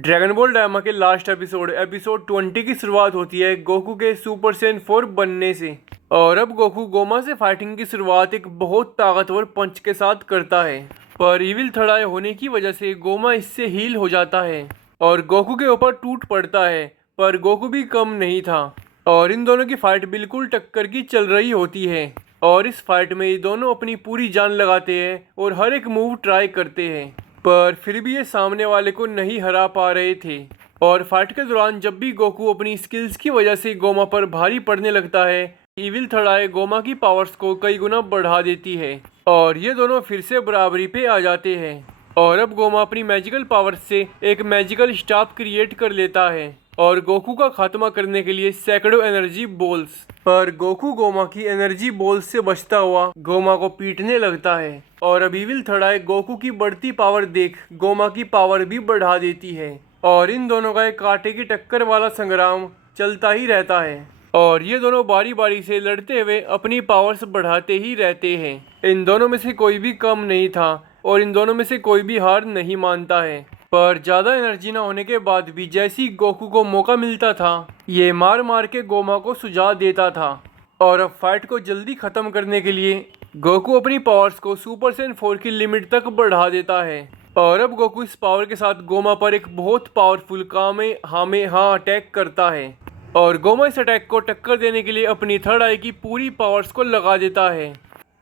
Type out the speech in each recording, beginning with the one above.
Dragon ball Dayma के last episode 20 की शुरुआत होती है गोकू के सुपर सैयन 4 बनने से। और अब गोकू गोमा से फाइटिंग की शुरुआत एक बहुत ताकतवर पंच के साथ करता है, पर इविल थर्ड आई होने की वजह से गोमा इससे हील हो जाता है और गोकू के ऊपर टूट पड़ता है। पर गोकू भी कम नहीं था और इन दोनों की फाइट बिल्कुल टक्कर की चल रही होती है। और इस फाइट में ये दोनों अपनी पूरी जान लगाते हैं और हर एक मूव ट्राई करते हैं, पर फिर भी ये सामने वाले को नहीं हरा पा रहे थे। और फाइट के दौरान जब भी गोकू अपनी स्किल्स की वजह से गोमा पर भारी पड़ने लगता है, इविल थर्ड आई गोमा की पावर्स को कई गुना बढ़ा देती है और ये दोनों फिर से बराबरी पे आ जाते हैं। और अब गोमा अपनी मैजिकल पावर्स से एक मैजिकल स्टाफ क्रिएट कर लेता है और गोकू का खात्मा करने के लिए सैकड़ों एनर्जी बॉल्स, पर गोकू गोमा की एनर्जी बॉल्स से बचता हुआ गोमा को पीटने लगता है। और अब इविल थर्ड आई गोकू की बढ़ती पावर देख गोमा की पावर भी बढ़ा देती है और इन दोनों का एक कांटे की टक्कर वाला संग्राम चलता ही रहता है। और ये दोनों बारी बारी से लड़ते हुए अपनी पावर्स बढ़ाते ही रहते हैं। इन दोनों में से कोई भी कम नहीं था और इन दोनों में से कोई भी हार नहीं मानता है। पर ज़्यादा एनर्जी ना होने के बाद भी जैसी गोकू को मौका मिलता था, ये मार मार के गोमा को सुझा देता था। और अब फाइट को जल्दी ख़त्म करने के लिए गोकू अपनी पावर्स को सुपर सैयन 4 की लिमिट तक बढ़ा देता है। और अब गोकू इस पावर के साथ गोमा पर एक बहुत पावरफुल कामेहामेहा अटैक करता है और गोमा इस अटैक को टक्कर देने के लिए अपनी थर्ड आई की पूरी पावर्स को लगा देता है।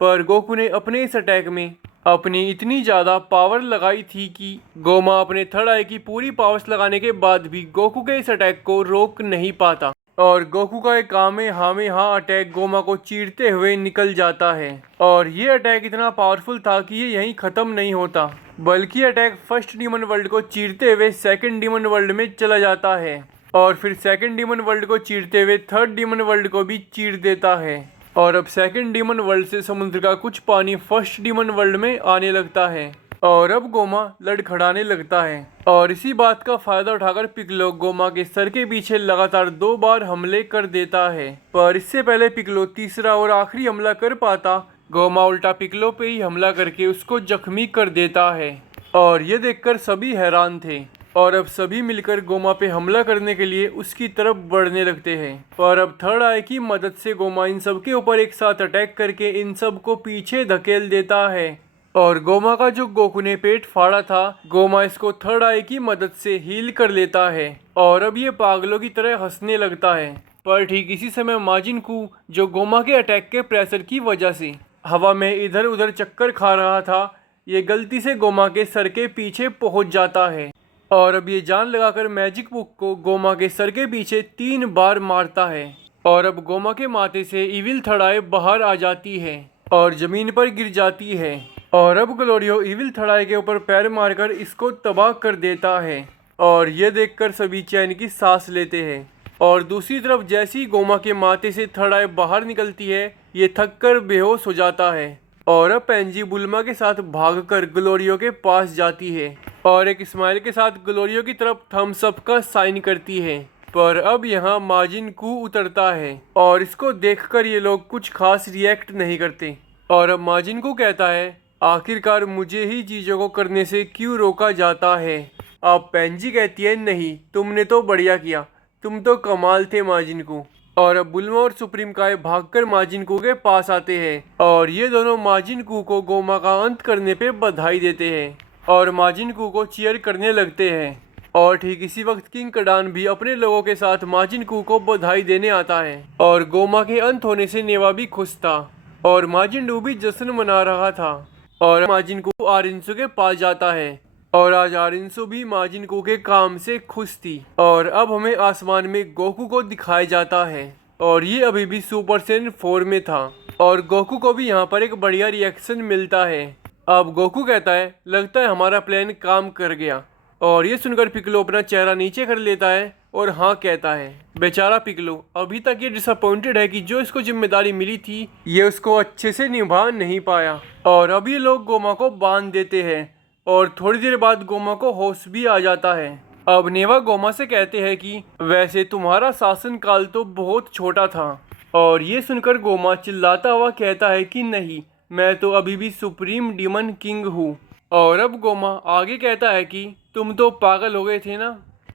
पर गोकू ने अपने इस अटैक में अपनी इतनी ज़्यादा पावर लगाई थी कि गोमा अपने थर्ड आई की पूरी पावर्स लगाने के बाद भी गोकू के इस अटैक को रोक नहीं पाता और गोकू का एक कामेहामेहा अटैक गोमा को चीरते हुए निकल जाता है। और ये अटैक इतना पावरफुल था कि ये यहीं ख़त्म नहीं होता, बल्कि अटैक फर्स्ट डीमन वर्ल्ड को चीरते हुए सेकंड डीमन वर्ल्ड में चला जाता है और फिर सेकंड डीमन वर्ल्ड को चीरते हुए थर्ड डीमन वर्ल्ड को भी चीर देता है। और अब सेकंड डीमन वर्ल्ड से समुद्र का कुछ पानी फर्स्ट डीमन वर्ल्ड में आने लगता है और अब गोमा लड़खड़ाने लगता है। और इसी बात का फायदा उठाकर पिकलो गोमा के सर के पीछे लगातार 2 बार हमले कर देता है, पर इससे पहले पिकलो तीसरा और आखिरी हमला कर पाता, गोमा उल्टा पिकलो पे ही हमला करके उसको जख्मी कर देता है। और ये देखकर सभी हैरान थे और अब सभी मिलकर गोमा पे हमला करने के लिए उसकी तरफ बढ़ने लगते हैं। पर अब थर्ड आई की मदद से गोमा इन सब के ऊपर एक साथ अटैक करके इन सब को पीछे धकेल देता है और गोमा का जो गोकू ने पेट फाड़ा था, गोमा इसको थर्ड आई की मदद से हील कर लेता है और अब ये पागलों की तरह हंसने लगता है। पर ठीक इसी समय माजिन कू, जो गोमा के अटैक के प्रेशर की वजह से हवा में इधर उधर चक्कर खा रहा था, ये गलती से गोमा के सर के पीछे पहुंच जाता है और अब ये जान लगाकर मैजिक बुक को गोमा के सर के पीछे 3 बार मारता है। और अब गोमा के माथे से इविल थर्ड आई बाहर आ जाती है और ज़मीन पर गिर जाती है। और अब ग्लोरियो इविल थर्ड आई के ऊपर पैर मारकर इसको तबाह कर देता है और ये देखकर सभी चैन की सांस लेते हैं। और दूसरी तरफ जैसी गोमा के माथे से थर्ड आई बाहर निकलती है, ये थक कर बेहोश हो जाता है और अब पेंजी बुल्मा के साथ भागकर ग्लोरियो के पास जाती है और एक स्माइल के साथ ग्लोरियो की तरफ थम्स अप का साइन करती है। पर अब यहाँ माजिन कू उतरता है और इसको देखकर ये लोग कुछ खास रिएक्ट नहीं करते। और अब माजिन कू कहता है, आखिरकार मुझे ही चीज़ों को करने से क्यों रोका जाता है। अब पेंजी कहती है, नहीं, तुमने तो बढ़िया किया, तुम तो कमाल थे माजिन कू। और अब बुल्मा और सुप्रीम काय भागकर माजिन कू के पास आते हैं और ये दोनों माजिन कू को गोमा का अंत करने पे बधाई देते हैं और माजिन कू को चीयर करने लगते हैं। और ठीक इसी वक्त किंग कडान भी अपने लोगों के साथ माजिन कू को बधाई देने आता है और गोमा के अंत होने से नेवा भी खुश था और माजिन डू भी जश्न मना रहा था। और माजिन कू आरिंसु के पास जाता है और आज आरिंसु भी माजिन कू के काम से खुश थी। और अब हमें आसमान में गोकू को दिखाया जाता है और ये अभी भी सुपर सैयन 4 में था और गोकू को भी यहाँ पर एक बढ़िया रिएक्शन मिलता है। अब गोकू कहता है, लगता है हमारा प्लान काम कर गया। और ये सुनकर पिकलो अपना चेहरा नीचे कर लेता है और हाँ कहता है। बेचारा पिकलो अभी तक ये डिसअपॉइंटेड है कि जो इसको जिम्मेदारी मिली थी ये उसको अच्छे से निभा नहीं पाया। और अब ये लोग गोमा को बांध देते हैं और थोड़ी देर बाद गोमा को होश भी आ जाता है। अब नेवा गोमा से कहते हैं कि वैसे तुम्हारा शासन काल तो बहुत छोटा था। और ये सुनकर गोमा चिल्लाता हुआ कहता है कि नहीं, मैं तो अभी भी सुप्रीम डीमन किंग हूँ। और अब गोमा आगे कहता है कि तुम तो पागल हो गए थे ना।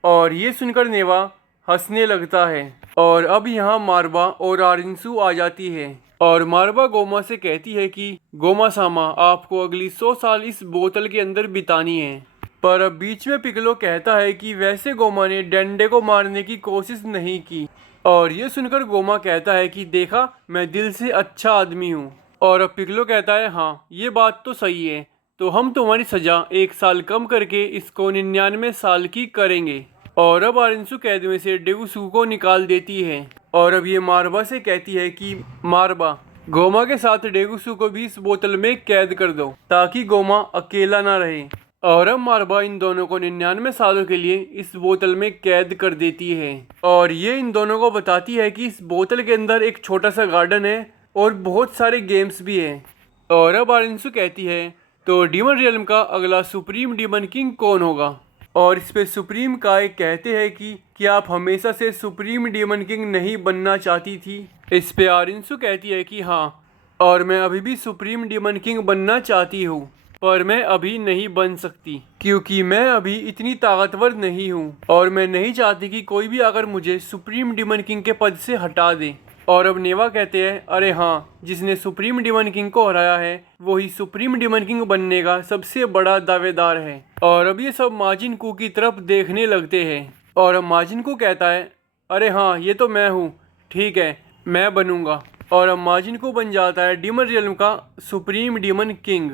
और ये सुनकर नेवा हंसने लगता है। और अब यहाँ मारबा और आरिंसू आ जाती है और मारबा गोमा से कहती है कि गोमा सामा आपको अगली 100 साल इस बोतल के अंदर बितानी है। पर अब बीच में पिकलो कहता है कि वैसे गोमा ने डंडे को मारने की कोशिश नहीं की। और ये सुनकर गोमा कहता है कि देखा, मैं दिल से अच्छा आदमी हूँ। और अब पिकलो कहता है हाँ, ये बात तो सही है, तो हम तुम्हारी सज़ा 1 साल कम करके इसको 99 साल की करेंगे। और अब आरिंसू कैद में से डेगुसू को निकाल देती है। और अब ये मारबा से कहती है कि मारबा, गोमा के साथ डेगुसू को भी इस बोतल में कैद कर दो ताकि गोमा अकेला ना रहे। और अब मारबा इन दोनों को 99 सालों के लिए इस बोतल में कैद कर देती है। और ये इन दोनों को बताती है कि इस बोतल के अंदर एक छोटा सा गार्डन है और बहुत सारे गेम्स भी हैं। और अब आरिंसू कहती है तो डीमन रियल्म का अगला सुप्रीम डीमन किंग कौन होगा। और इस पे सुप्रीम काय कहते हैं कि क्या आप हमेशा से सुप्रीम डीमन किंग नहीं बनना चाहती थी। इस पे आरिंसू कहती है कि हाँ, और मैं अभी भी सुप्रीम डीमन किंग बनना चाहती हूँ, पर मैं अभी नहीं बन सकती क्योंकि मैं अभी इतनी ताकतवर नहीं हूँ और मैं नहीं चाहती कि कोई भी आकर मुझे सुप्रीम डीमन किंग के पद से हटा दे। और अब नेवा कहते हैं अरे हाँ, जिसने सुप्रीम डीमन किंग को हराया है वही सुप्रीम डीमन किंग बनने का सबसे बड़ा दावेदार है। और अब ये सब माजिन कू की तरफ देखने लगते हैं। और अब माजिन कू कहता है अरे हाँ, ये तो मैं हूँ, ठीक है, मैं बनूंगा। और अब माजिन कू बन जाता है डीमन रियल्म का सुप्रीम डीमन किंग।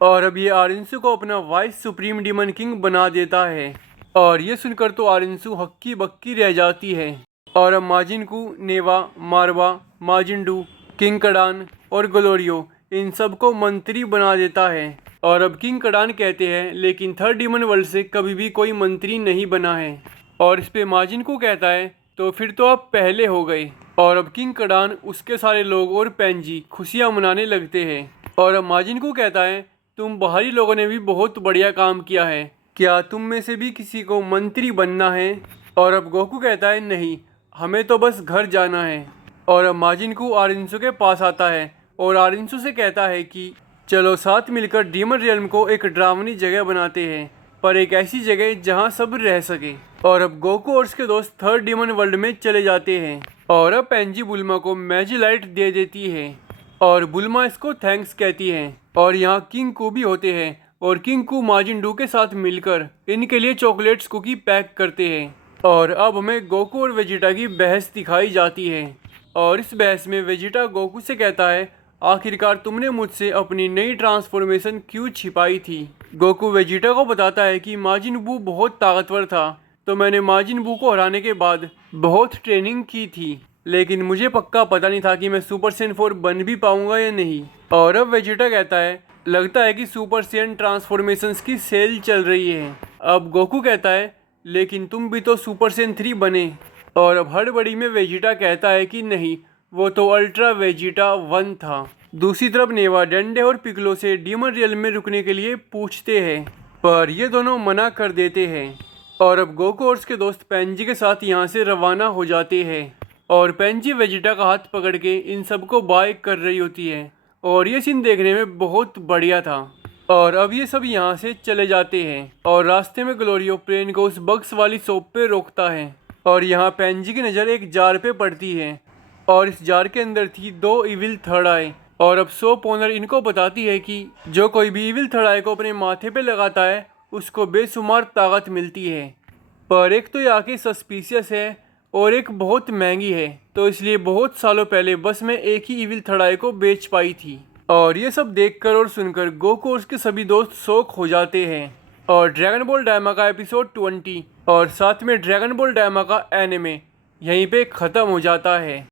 और अब ये आरिंसू को अपना वाइस सुप्रीम डीमन किंग बना देता है। और ये सुनकर तो आरिंसू हक्की बक्की रह जाती है। और अब माजिन कू, नेवा, मारवा, माजिंडू, किंग कडान और ग्लोरियो इन सबको मंत्री बना देता है। और अब किंग कडान कहते हैं लेकिन थर्ड डीमन वर्ल्ड से कभी भी कोई मंत्री नहीं बना है। और इस पे माजिन कू कहता है तो फिर तो आप पहले हो गए। और अब किंग कडान, उसके सारे लोग और पेंजी खुशियाँ मनाने लगते हैं। और अब माजिन कू कहता है तुम बाहरी लोगों ने भी बहुत बढ़िया काम किया है, क्या तुम में से भी किसी को मंत्री बनना है। और अब गोकू कहता है नहीं, हमें तो बस घर जाना है। और अब माजिन कू आरिंसू के पास आता है और आरिंसू से कहता है कि चलो साथ मिलकर डीमन रियल्म को एक डरावनी जगह बनाते हैं, पर एक ऐसी जगह जहां सब रह सके। और अब गोकू और उसके दोस्त थर्ड डीमन वर्ल्ड में चले जाते हैं। और अब पेंजी बुल्मा को मैजिलाइट दे देती है और बुल्मा इसको थैंक्स कहती है। और यहाँ किंग कू भी होते हैं और किंग कू माजिंडू के साथ मिलकर इनके लिए चॉकलेट्स कुकी पैक करते हैं। और अब हमें गोकू और वेजिटा की बहस दिखाई जाती है। और इस बहस में वेजिटा गोकू से कहता है आखिरकार तुमने मुझसे अपनी नई ट्रांसफॉर्मेशन क्यों छिपाई थी। गोकू वेजिटा को बताता है कि माजिन बू बहुत ताकतवर था, तो मैंने माजिन बू को हराने के बाद बहुत ट्रेनिंग की थी, लेकिन मुझे पक्का पता नहीं था कि मैं सुपर सेन 4 बन भी पाऊंगा या नहीं। और अब वेजिटा कहता है लगता है कि सुपर सेन ट्रांसफॉर्मेशंस की सेल चल रही है। अब गोकू कहता है लेकिन तुम भी तो सुपर सेन 3 बने। और अब हड़बड़ी में वेजिटा कहता है कि नहीं, वो तो अल्ट्रा वेजिटा 1 था। दूसरी तरफ नेवा डंडे और पिकलो से डीमन रियल्म में रुकने के लिए पूछते हैं, पर ये दोनों मना कर देते हैं। और अब गोकू और उसके दोस्त पेंजी के साथ यहाँ से रवाना हो जाते हैं। और पेंजी वेजिटा का हाथ पकड़ के इन सबको बाय कर रही होती है और ये सीन देखने में बहुत बढ़िया था। और अब ये सब यहाँ से चले जाते हैं और रास्ते में ग्लोरियो प्लेन को उस बक्स वाली शॉप पे रोकता है। और यहाँ पेंजी की नज़र एक जार पे पड़ती है और इस जार के अंदर थी 2 इविल थर्ड आई। और अब शॉप ओनर इनको बताती है कि जो कोई भी इविल थर्ड आई को अपने माथे पे लगाता है उसको बेशुमार ताकत मिलती है, पर एक तो ये आके सस्पिशियस है और एक बहुत महंगी है, तो इसलिए बहुत सालों पहले बस मैं एक ही इविल थर्ड आई को बेच पाई थी। और ये सब देखकर और सुनकर गोकू और उसके सभी दोस्त शौक हो जाते हैं। और ड्रैगन बॉल डायमा का एपिसोड 20 और साथ में ड्रैगन बॉल डायमा का एनिमे यहीं पे ख़त्म हो जाता है।